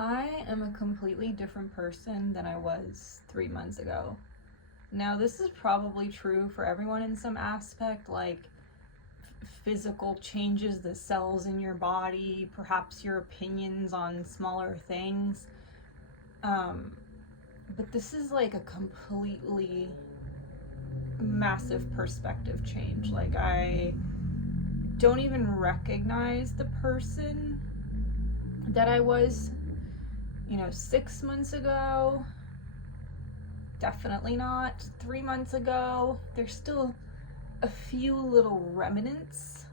I am a completely different person than I was 3 months ago. Now, this is probably true for everyone in some aspect, like physical changes, the cells in your body, perhaps your opinions on smaller things. Um, but this is like a completely massive perspective change. Like, I don't even recognize the person that I was, 6 months ago. Definitely not 3 months ago. There's still a few little remnants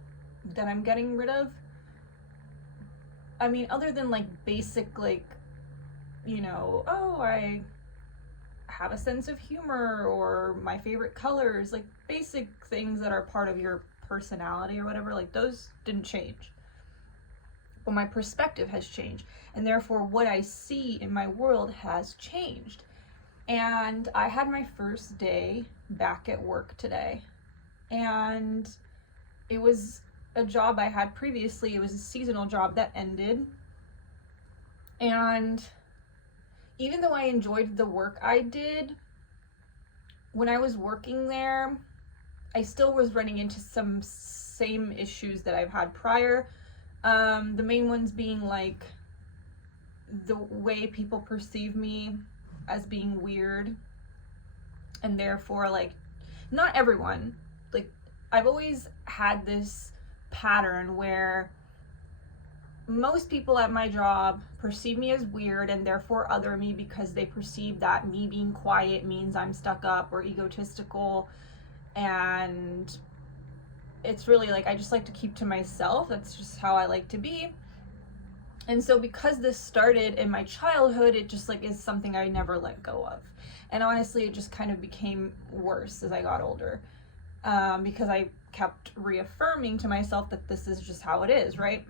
that I'm getting rid of. I mean, other than like basic, like, I have a sense of humor or my favorite colors, like basic things that are part of your personality or whatever, like those didn't change. But my perspective has changed, and therefore what I see in my world has changed. And I had my first day back at work today, and it was a job I had previously. It was a seasonal job that ended, and even though I enjoyed the work I did, when I was working there, I still was running into some same issues that I've had prior. The main ones being like the way people perceive me as being weird, and therefore, like, not everyone, like, I've always had this pattern where most people at my job perceive me as weird and therefore other me because they perceive that me being quiet means I'm stuck up or egotistical, and it's really like I just like to keep to myself. That's just how I like to be. And so because this started in my childhood, it just like is something I never let go of. And honestly, it just kind of became worse as I got older, because I kept reaffirming to myself that this is just how it is, right?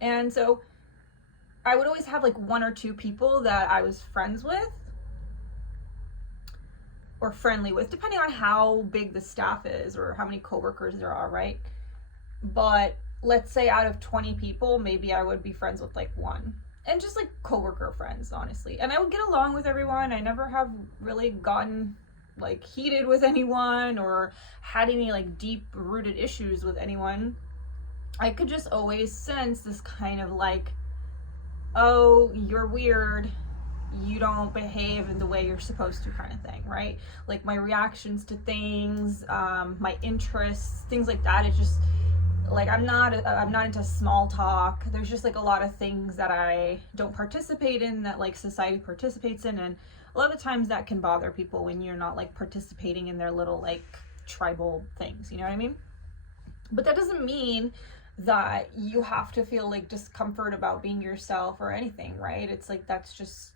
And so I would always have like one or two people that I was friends with or friendly with, depending on how big the staff is or how many coworkers there are, right? But let's say out of 20 people, maybe I would be friends with like one. And just like coworker friends, honestly. And I would get along with everyone. I never have really gotten like heated with anyone or had any like deep rooted issues with anyone. I could just always sense this kind of like, oh, you're weird, you don't behave in the way you're supposed to, kind of thing, right? Like my reactions to things, my interests, things like that. It's just like I'm not into small talk. There's just like a lot of things that I don't participate in that like society participates in, and a lot of times that can bother people when you're not like participating in their little like tribal things, you know what I mean? But that doesn't mean that you have to feel like discomfort about being yourself or anything, right? It's like that's just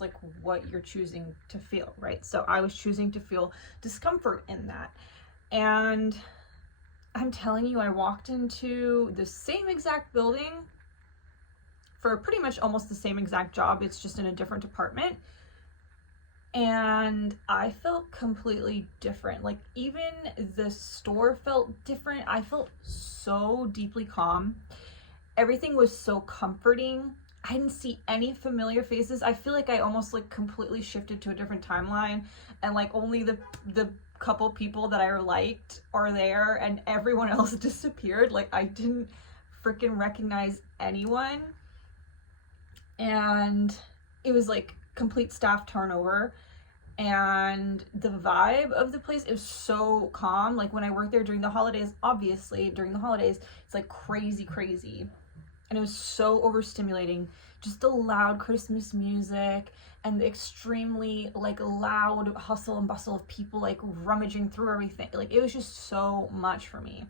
like what you're choosing to feel, right? So I was choosing to feel discomfort in that. And I'm telling you, I walked into the same exact building for pretty much almost the same exact job. It's just in a different department. And I felt completely different. Like even the store felt different. I felt so deeply calm. Everything was so comforting. I didn't see any familiar faces. I feel like I almost like completely shifted to a different timeline, and like only the couple people that I liked are there and everyone else disappeared. Like I didn't freaking recognize anyone, and it was like complete staff turnover. And the vibe of the place is so calm. Like when I worked there during the holidays, obviously during the holidays it's like crazy, and it was so overstimulating. Just the loud Christmas music and the extremely like loud hustle and bustle of people like rummaging through everything. Like it was just so much for me.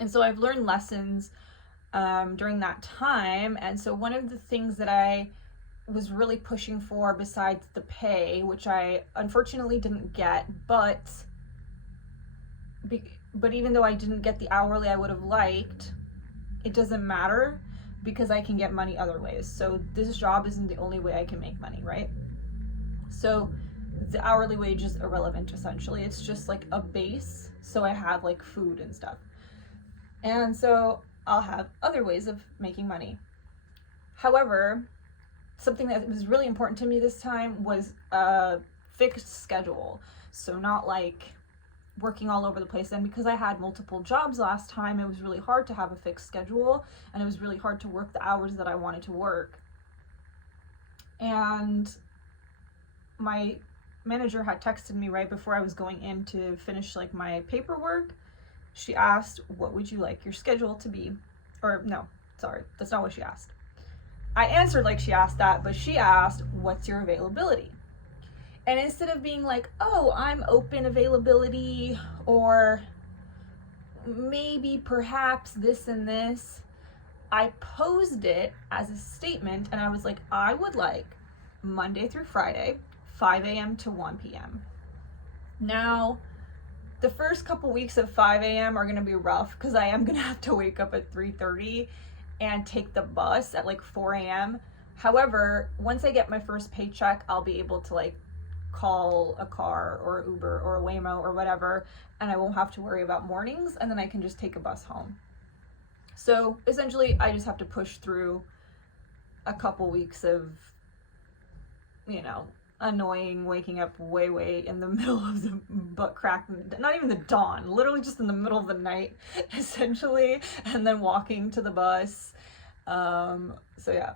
And so I've learned lessons during that time. And so one of the things that I was really pushing for, besides the pay, which I unfortunately didn't get, but even though I didn't get the hourly I would have liked, it doesn't matter because I can get money other ways. So this job isn't the only way I can make money, right? So the hourly wage is irrelevant, essentially. It's just like a base, so I have like food and stuff. And so I'll have other ways of making money. However, something that was really important to me this time was a fixed schedule. So not like working all over the place. And because I had multiple jobs last time, it was really hard to have a fixed schedule, and it was really hard to work the hours that I wanted to work. And my manager had texted me right before I was going in to finish like my paperwork. She asked, what would you like your schedule to be? Or no, sorry, that's not what she asked. I answered like she asked that, but she asked, what's your availability? And instead of being like, oh, I'm open availability, or maybe perhaps this and this, I posed it as a statement, and I was like, I would like Monday through Friday, 5 a.m. to 1 p.m. Now, the first couple weeks of 5 a.m. are going to be rough because I am going to have to wake up at 3:30 and take the bus at like 4 a.m. However, once I get my first paycheck, I'll be able to like call a car or Uber or a Waymo or whatever, and I won't have to worry about mornings, and then I can just take a bus home. So essentially, I just have to push through a couple weeks of, annoying waking up way in the middle of the butt crack, not even the dawn, literally just in the middle of the night, essentially, and then walking to the bus. So yeah,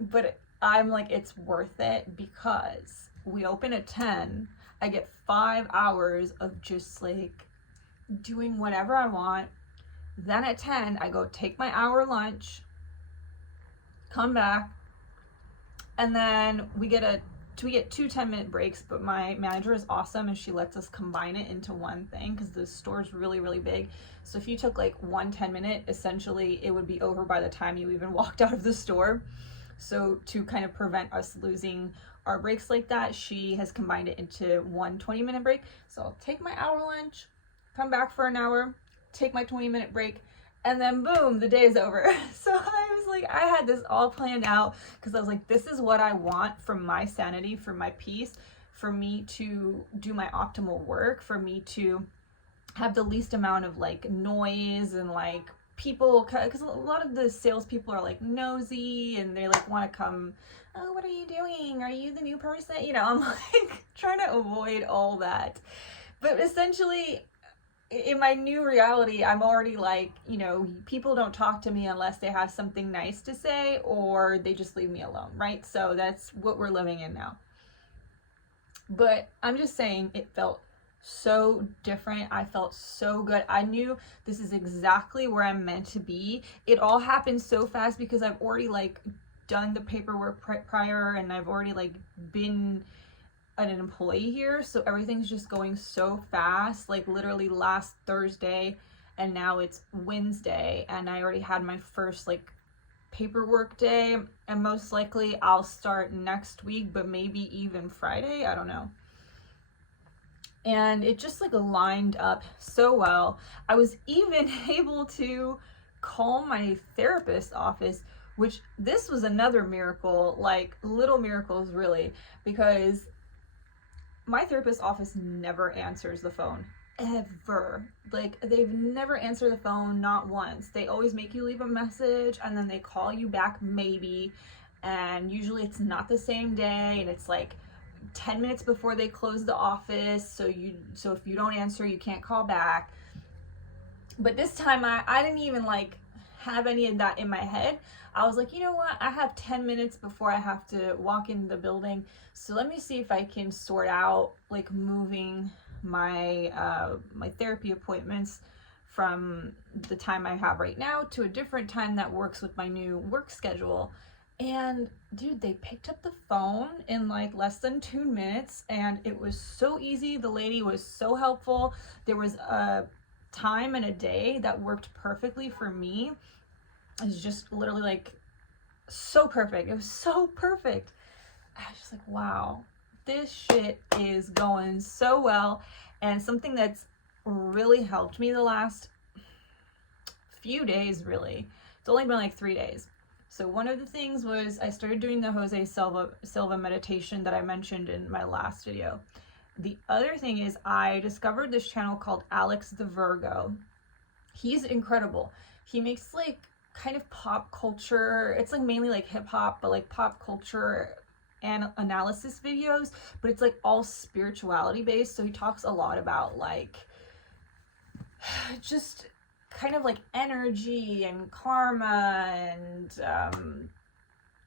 but I'm like, it's worth it because we open at 10. I get 5 hours of just like doing whatever I want. Then at 10, I go take my hour lunch, come back, and then we get 2 10-minute breaks, but my manager is awesome and she lets us combine it into one thing because the store is really big. So if you took like 1 10-minute, essentially it would be over by the time you even walked out of the store. So to kind of prevent us losing our breaks like that, she has combined it into 1 20-minute break. So I'll take my hour lunch, come back for an hour, take my 20-minute break, and then boom, the day is over. So I was like, I had this all planned out because I was like, this is what I want for my sanity, for my peace, for me to do my optimal work, for me to have the least amount of like noise and like people, because a lot of the salespeople are like nosy and they like want to come, oh, what are you doing? Are you the new person? I'm like trying to avoid all that. But essentially, in my new reality, I'm already like, people don't talk to me unless they have something nice to say or they just leave me alone, right? So that's what we're living in now. But I'm just saying, it felt so different. I felt so good. I knew this is exactly where I'm meant to be. It all happened so fast because I've already like done the paperwork prior, and I've already like been an employee here, so everything's just going so fast. Like literally last Thursday and now it's Wednesday, and I already had my first like paperwork day, and most likely I'll start next week, but maybe even Friday, I don't know. And it just like lined up so well. I was even able to call my therapist's office, which this was another miracle, like little miracles really, because my therapist's office never answers the phone, ever. Like, they've never answered the phone, not once. They always make you leave a message, and then they call you back maybe, and usually it's not the same day, and it's like 10 minutes before they close the office, so if you don't answer, you can't call back. But this time, I didn't even like have any of that in my head. I was like, you know what? I have 10 minutes before I have to walk into the building. So let me see if I can sort out like moving my my therapy appointments from the time I have right now to a different time that works with my new work schedule. And dude, they picked up the phone in like less than 2 minutes, and it was so easy. The lady was so helpful. There was a time and a day that worked perfectly for me. It was just literally like so perfect. It was so perfect. I was just like, wow, this shit is going so well. And something that's really helped me the last few days, really, it's only been like 3 days. So one of the things was I started doing the Jose Silva meditation that I mentioned in my last video. The other thing is I discovered this channel called Alex the Virgo. He's incredible. He makes like kind of pop culture. It's like mainly like hip hop, but like pop culture and analysis videos, but it's like all spirituality based. So he talks a lot about like just kind of like energy and karma and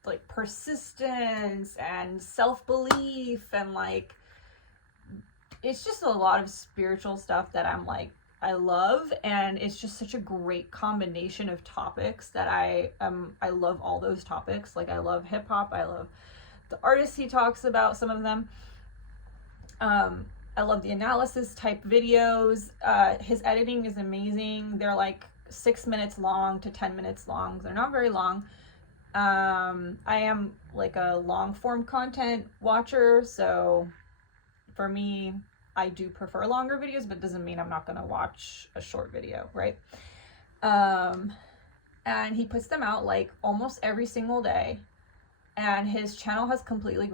like persistence and self-belief, and like it's just a lot of spiritual stuff that I'm like, I love, and it's just such a great combination of topics that I love all those topics. Like I love hip hop, I love the artists he talks about, some of them. I love the analysis type videos. His editing is amazing. They're like 6 minutes long to 10 minutes long. They're not very long. I am like a long form content watcher, so for me, I do prefer longer videos, but it doesn't mean I'm not going to watch a short video, right? And he puts them out like almost every single day. And his channel has completely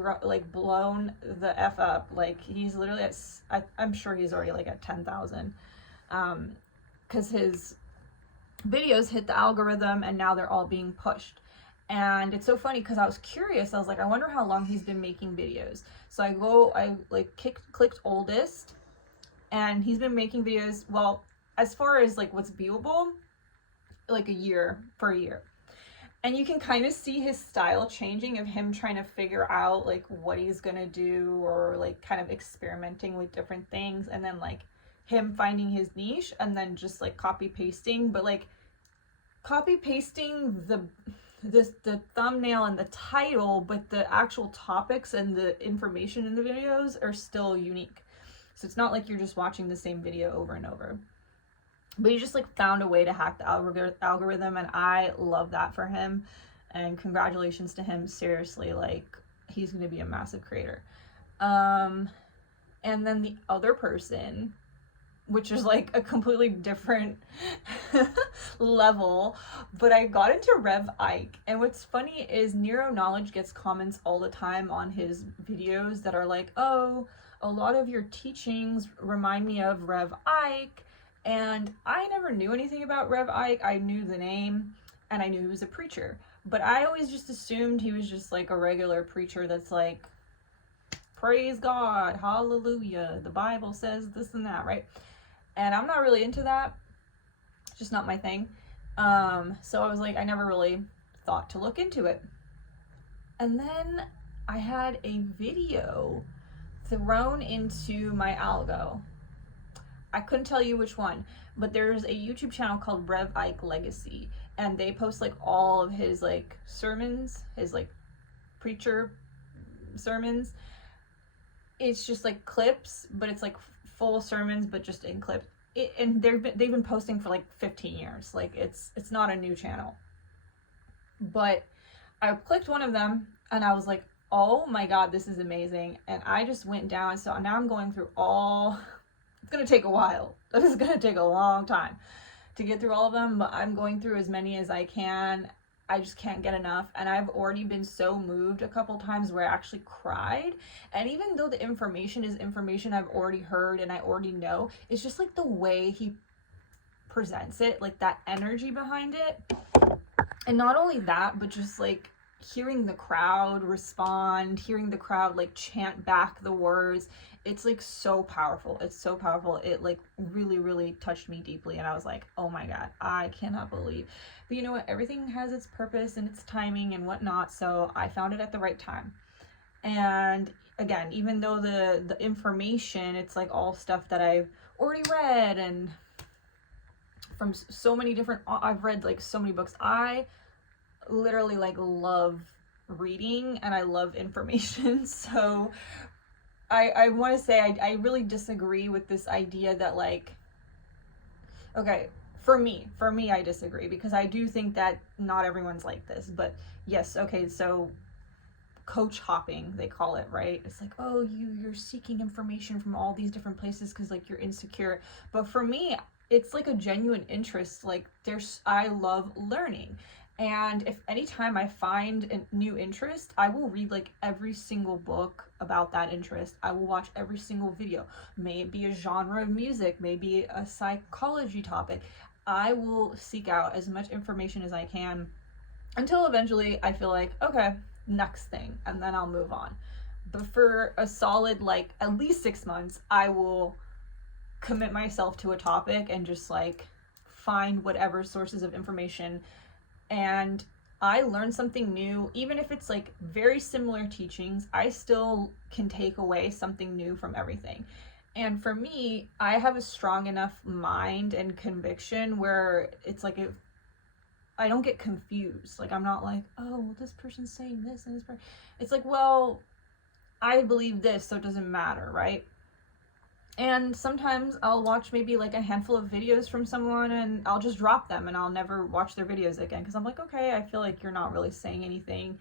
blown the F up. Like he's literally at, I'm sure he's already like at 10,000. Because his videos hit the algorithm and now they're all being pushed. And it's so funny because I was curious. I was like, I wonder how long he's been making videos. So I clicked oldest, and he's been making videos, well, as far as like what's viewable, like a year. And you can kind of see his style changing of him trying to figure out like what he's gonna do, or like kind of experimenting with different things, and then like him finding his niche and then just like copy pasting, but like copy pasting the thumbnail and the title, but the actual topics and the information in the videos are still unique. So it's not like you're just watching the same video over and over. But he just like found a way to hack the algorithm, and I love that for him. And congratulations to him. Seriously, like he's gonna be a massive creator. And then the other person, which is like a completely different level, but I got into Rev Ike. And what's funny is Nero Knowledge gets comments all the time on his videos that are like, oh, a lot of your teachings remind me of Rev Ike. And I never knew anything about Rev Ike. I knew the name and I knew he was a preacher, but I always just assumed he was just like a regular preacher that's like, praise God, hallelujah, the Bible says this and that, right? And I'm not really into that. It's just not my thing. So I was like, I never really thought to look into it. And then I had a video thrown into my algo. I couldn't tell you which one, but there's a YouTube channel called Rev Ike Legacy, and they post like all of his like sermons, his like preacher sermons. It's just like clips, but it's like full sermons, but just in clips. And they've been posting for like 15 years. Like it's not a new channel. But I clicked one of them and I was like, oh my God, this is amazing. And I just went down. So now I'm going through all, it's going to take a while. It's going to take a long time to get through all of them, but I'm going through as many as I can. I just can't get enough. And I've already been so moved a couple times where I actually cried. And even though the information is information I've already heard and I already know, it's just like the way he presents it, like that energy behind it. And not only that, but just like hearing the crowd respond, hearing the crowd like chant back the words. It's like so powerful. It's so powerful. It like really, really touched me deeply. And I was like, oh my God, I cannot believe. But you know what? Everything has its purpose and its timing and whatnot. So I found it at the right time. And again, even though the information, it's like all stuff that I've already read and from so many different, I've read like so many books. I literally like love reading and I love information. So I want to say I really disagree with this idea that like, okay, for me, I disagree because I do think that not everyone's like this, but yes, okay, so coach hopping, they call it, right? It's like, oh, you're seeking information from all these different places because like you're insecure. But for me, it's like a genuine interest. Like I love learning. And if anytime I find a new interest, I will read like every single book about that interest. I will watch every single video. May it be a genre of music, maybe a psychology topic. I will seek out as much information as I can until eventually I feel like, okay, next thing, and then I'll move on. But for a solid, like, at least 6 months, I will commit myself to a topic and just like find whatever sources of information, and I learn something new. Even if it's like very similar teachings, I still can take away something new from everything. And for me, I have a strong enough mind and conviction where it's like, if I don't get confused, like I'm not like, oh, well, this person's saying this and this person, it's like, well, I believe this, so it doesn't matter, right? And sometimes I'll watch maybe like a handful of videos from someone and I'll just drop them and I'll never watch their videos again, because I'm like, okay, I feel like you're not really saying anything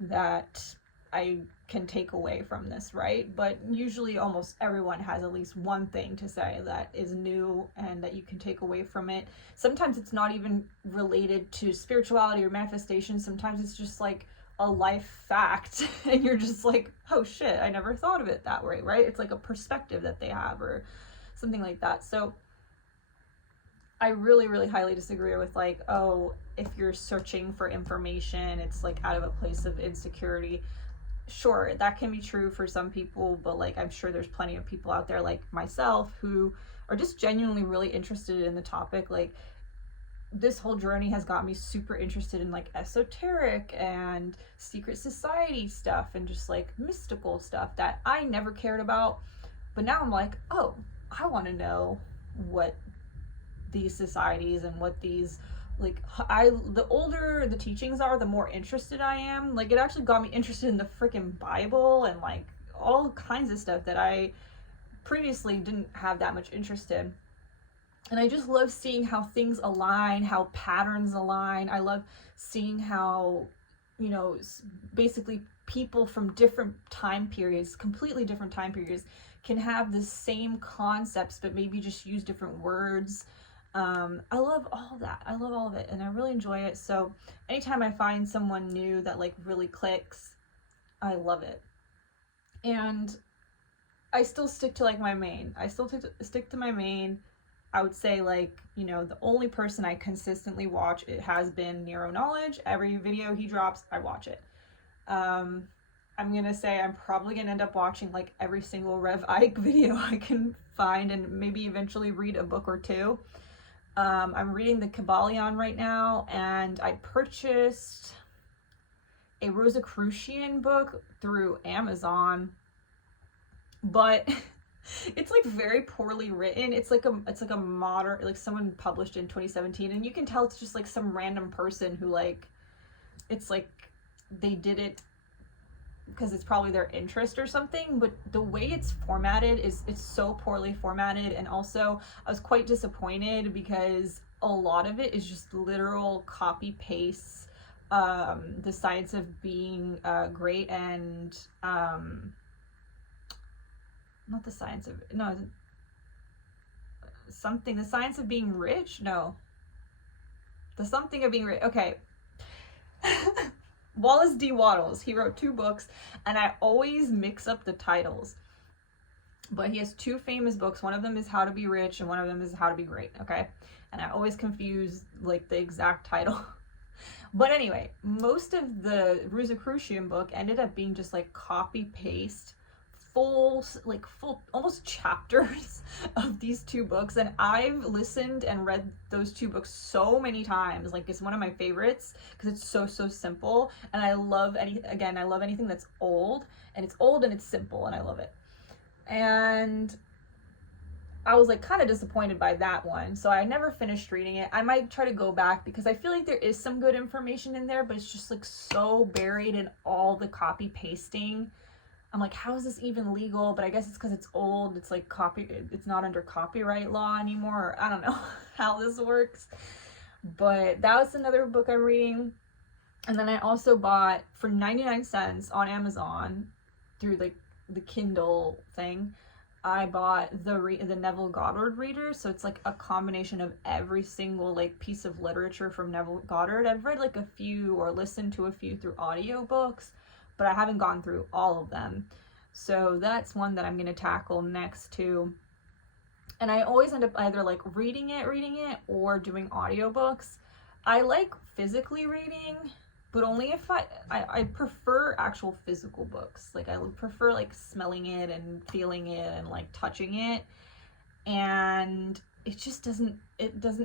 that I can take away from this, right? But usually almost everyone has at least one thing to say that is new and that you can take away from it. Sometimes it's not even related to spirituality or manifestation. Sometimes it's just like a life fact and you're just like, oh shit, I never thought of it that way, right? It's like a perspective that they have or something like that. So I really, really highly disagree with like, oh, if you're searching for information, it's like out of a place of insecurity. Sure, that can be true for some people, but like I'm sure there's plenty of people out there like myself who are just genuinely really interested in the topic. Like, this whole journey has got me super interested in like esoteric and secret society stuff and just like mystical stuff that I never cared about. But now I'm like, oh, I want to know what these societies and what these, like, the older the teachings are, the more interested I am. Like, it actually got me interested in the freaking Bible and like all kinds of stuff that I previously didn't have that much interest in. And I just love seeing how things align, how patterns align. I love seeing how, you know, basically people from different time periods, completely different time periods, can have the same concepts, but maybe just use different words. I love all of that. I love all of it, and I really enjoy it. So anytime I find someone new that like really clicks, I love it. And I still stick to like my main. I still stick to my main. I would say, like, you know, the only person I consistently watch, it has been Nero Knowledge. Every video he drops, I watch it. I'm gonna say I'm probably gonna end up watching like every single Rev Ike video I can find, and maybe eventually read a book or two. I'm reading the Kybalion right now, and I purchased a Rosicrucian book through Amazon, but it's like very poorly written. It's like a modern, like someone published in 2017, and you can tell it's just like some random person who like, it's like they did it because it's probably their interest or something. But the way it's formatted it's so poorly formatted, and also I was quite disappointed because a lot of it is just literal copy paste. The Science of Being Great, and not the science of, no, something, the Science of Being Rich, no, the something of being rich, okay. Wallace D. Wattles, he wrote 2 books, and I always mix up the titles, but he has 2 famous books. One of them is How to Be Rich, and one of them is How to Be Great, okay? And I always confuse like the exact title. But anyway, most of the Rosicrucian book ended up being just like copy paste full almost chapters of these 2 books, and I've listened and read those 2 books so many times. Like, it's one of my favorites because it's so simple, and I love anything that's old, and it's simple, and I love it. And I was like kind of disappointed by that one, so I never finished reading it. I might try to go back because I feel like there is some good information in there, but it's just like so buried in all the copy pasting. I'm like, how is this even legal? But I guess it's because it's old. It's like it's not under copyright law anymore. Or I don't know how this works. But that was another book I'm reading. And then I also bought for 99 cents on Amazon through the Kindle thing. I bought the Neville Goddard reader. So it's like a combination of every single like piece of literature from Neville Goddard. I've read like a few or listened to a few through audiobooks, but I haven't gone through all of them. So that's one that I'm going to tackle next too. And I always end up either like reading it, or doing audiobooks. I like physically reading, but only if I prefer actual physical books. Like I would prefer like smelling it and feeling it and like touching it. And it just doesn't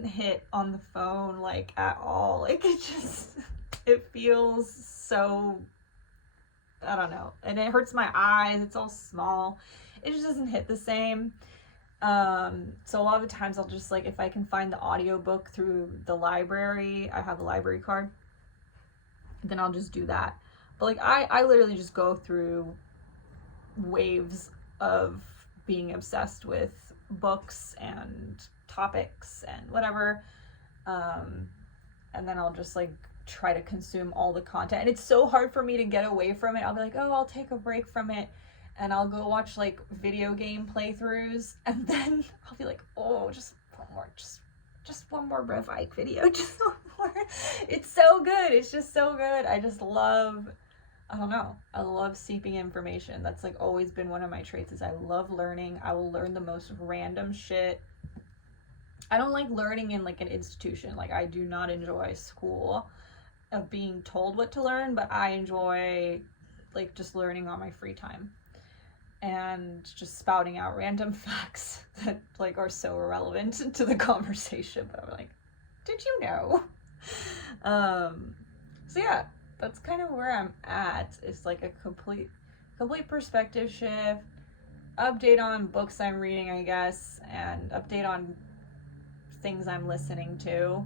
hit on the phone like at all. Like it feels so, I don't know. And it hurts my eyes. It's all small. It just doesn't hit the same. So a lot of the times I'll just like, if I can find the audiobook through the library, I have a library card, then I'll just do that. But like I literally just go through waves of being obsessed with books and topics and whatever. And then I'll just like try to consume all the content. And it's so hard for me to get away from it. I'll be like, oh, I'll take a break from it. And I'll go watch like video game playthroughs, and then I'll be like, oh, just one more, just one more Rev Ike video, just one more. It's so good. It's just so good. I just love, I don't know, I love seeping information. That's like always been one of my traits, is I love learning. I will learn the most random shit. I don't like learning in like an institution. Like I do not enjoy school of being told what to learn, but I enjoy like just learning on my free time and just spouting out random facts that like are so irrelevant to the conversation, but I'm like, did you know? So yeah, that's kind of where I'm at. It's like a complete perspective shift, update on books I'm reading, I guess, and update on things I'm listening to,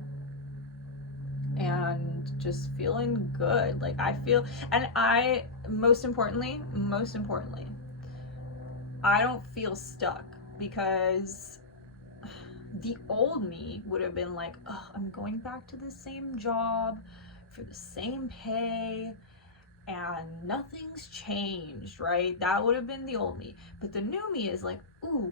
and just feeling good. Like I feel, and I most importantly, I don't feel stuck, because the old me would have been like, oh, I'm going back to the same job for the same pay and nothing's changed, right? That would have been the old me. But the new me is like, ooh,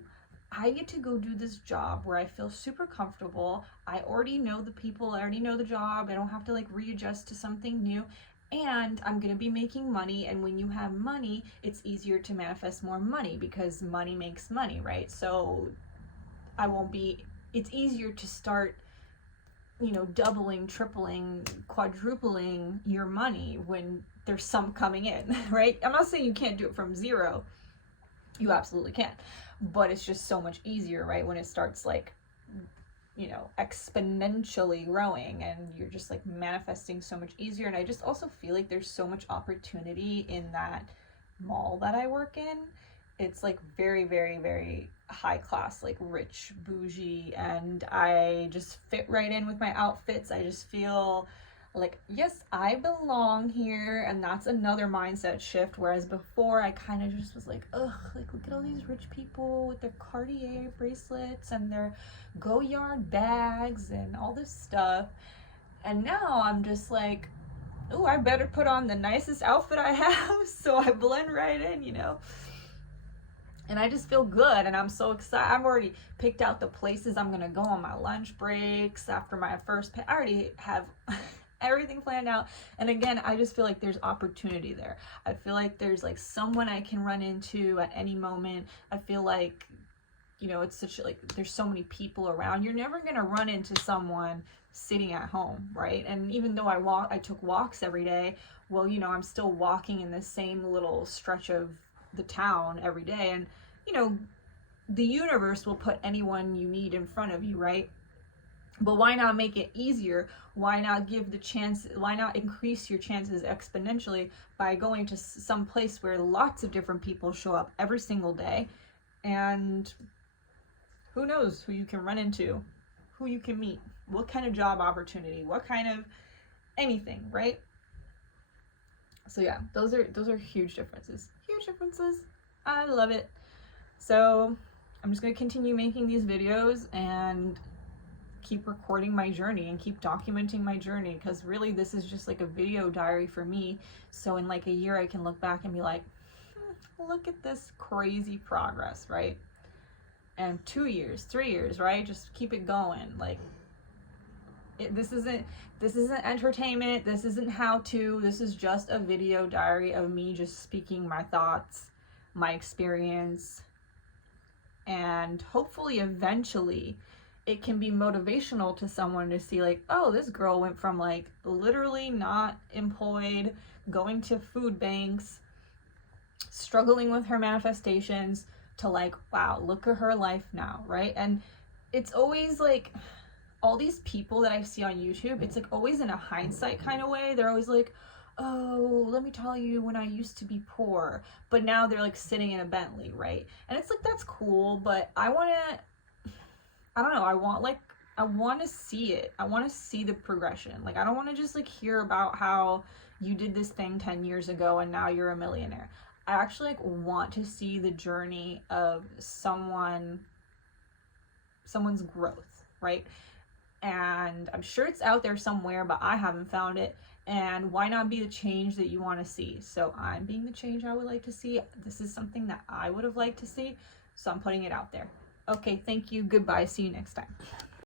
I get to go do this job where I feel super comfortable. I already know the people, I already know the job. I don't have to like readjust to something new. And I'm going to be making money. And when you have money, it's easier to manifest more money, because money makes money, right? So it's easier to start, doubling, tripling, quadrupling your money when there's some coming in, right? I'm not saying you can't do it from zero. You absolutely can. But it's just so much easier, right? When it starts like, exponentially growing, and you're just like manifesting so much easier. And I just also feel like there's so much opportunity in that mall that I work in. It's like very, very, very high class, like rich, bougie, and I just fit right in with my outfits. I just feel like, yes, I belong here. And that's another mindset shift. Whereas before I kind of just was like, ugh, like look at all these rich people with their Cartier bracelets and their Goyard bags and all this stuff. And now I'm just like, oh, I better put on the nicest outfit I have so I blend right in, And I just feel good, and I'm so excited. I've already picked out the places I'm gonna go on my lunch breaks after my first I already have everything planned out. And again, I just feel like there's opportunity there. I feel like there's like someone I can run into at any moment. I feel like, it's such like, there's so many people around. You're never gonna run into someone sitting at home, right? And even though I took walks every day, well, I'm still walking in the same little stretch of the town every day. And, the universe will put anyone you need in front of you, right? But why not make it easier? Why not why not increase your chances exponentially by going to some place where lots of different people show up every single day? And who knows who you can run into, who you can meet, what kind of job opportunity, what kind of anything, right? So yeah, those are huge differences. I love it. So I'm just going to continue making these videos and keep recording my journey and keep documenting my journey, because really this is just like a video diary for me. So in like a year I can look back and be like, look at this crazy progress, right? And 2 years, 3 years, right? Just keep it going. Like this isn't entertainment, this isn't how to, this is just a video diary of me just speaking my thoughts, my experience, and hopefully eventually it can be motivational to someone to see like, oh, this girl went from like literally not employed, going to food banks, struggling with her manifestations, to like, wow, look at her life now, right? And it's always like all these people that I see on YouTube, it's like always in a hindsight kind of way. They're always like, oh, let me tell you when I used to be poor, but now they're like sitting in a Bentley, right? And it's like, that's cool, but I don't know, I want to see it. I want to see the progression. Like, I don't want to just like hear about how you did this thing 10 years ago and now you're a millionaire. I actually like want to see the journey of someone's growth, right? And I'm sure it's out there somewhere, but I haven't found it. And why not be the change that you want to see? So I'm being the change I would like to see. This is something that I would have liked to see, so I'm putting it out there. Okay, thank you. Goodbye. See you next time.